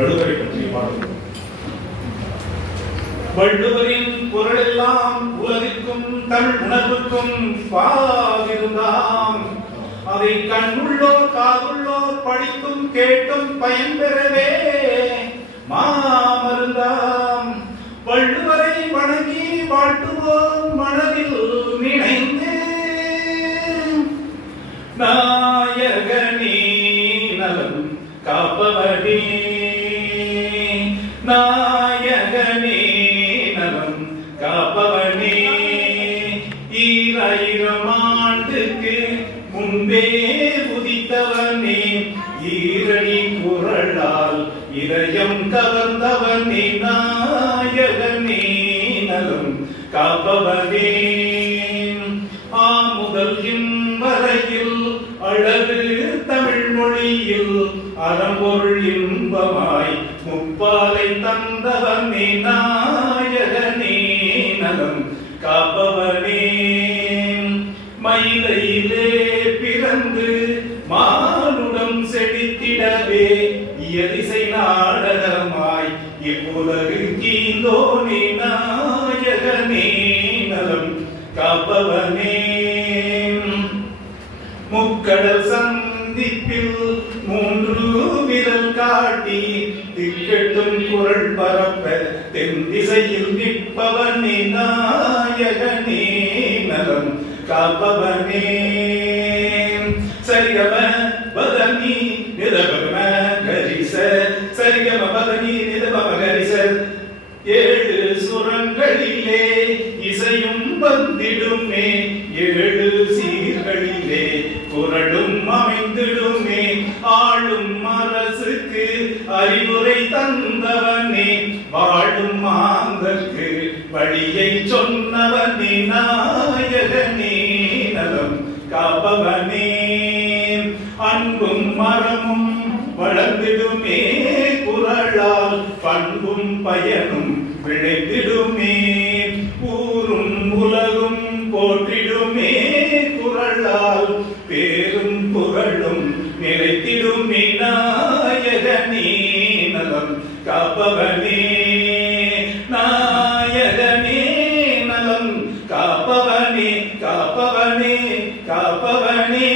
வள்ளுவரை பற்றி பார்க்கிறோம் வள்ளுவரின் குரல் எல்லாம் உலகிற்கும் தமிழ் உணர்வுக்கும் பாதிருந்தாம். அதை கண்ணுள்ளோர் காதுள்ளோர் படித்தும் கேட்டும் பயன்பெறவே மாமருந்தாம். வள்ளுவரை வணங்கி வாழ்த்துவோம் மனதில் நினைந்து நாயகனே நலம் காப்பவனே நாயகனே நலம் காப்பவனே. ஈராயிரம் ஆண்டுக்கு முன்பே உதித்தவனே. ஈரணி குரலால் இதயம் கவர்ந்தவனே. நாயகனே நலம் காப்பவனே. மொழியில் அறம்பொருள் இன்பமாய் முப்பாலை தந்தவனே நாயகனே நலம் காப்பவனே. மயிலையிலே பிறந்து மானுடம் செழித்திடவே இயலிசை நாடகமாய் இவ்வுலகு கீந்தோனே நாயகனே நலம் காப்பவனே. முக்கடல் சந்திப்பில் மூன்று விரல் காட்டி திக்கெட்டும் குரல் பரப்ப தென் திசையில் நிற்பவனே நாயகனே நலம் காப்பவனே. சரிகம பதனி நிதபம கரிச சரிகம பதனி நிதபம கரிச. ஏழு சுரங்களிலே இசையும் வந்திடுமே ஏழு சீர்களிலே குரடும் அமைந்திடுமே ஆளும் அரசுக்கு அறிவுரை தந்தவனே. வாழும் மாந்தற்கு வழியை சொன்னவனே. நாயகனே நலம் காப்பவனே. அன்பும் மரமும் வளர்ந்திடுமே. குரலால் பண்பும் பயனும் விளைந்திடுமே. కాపవనే నాయగనే నలం. కాపవనే కాపవనే కాపవనే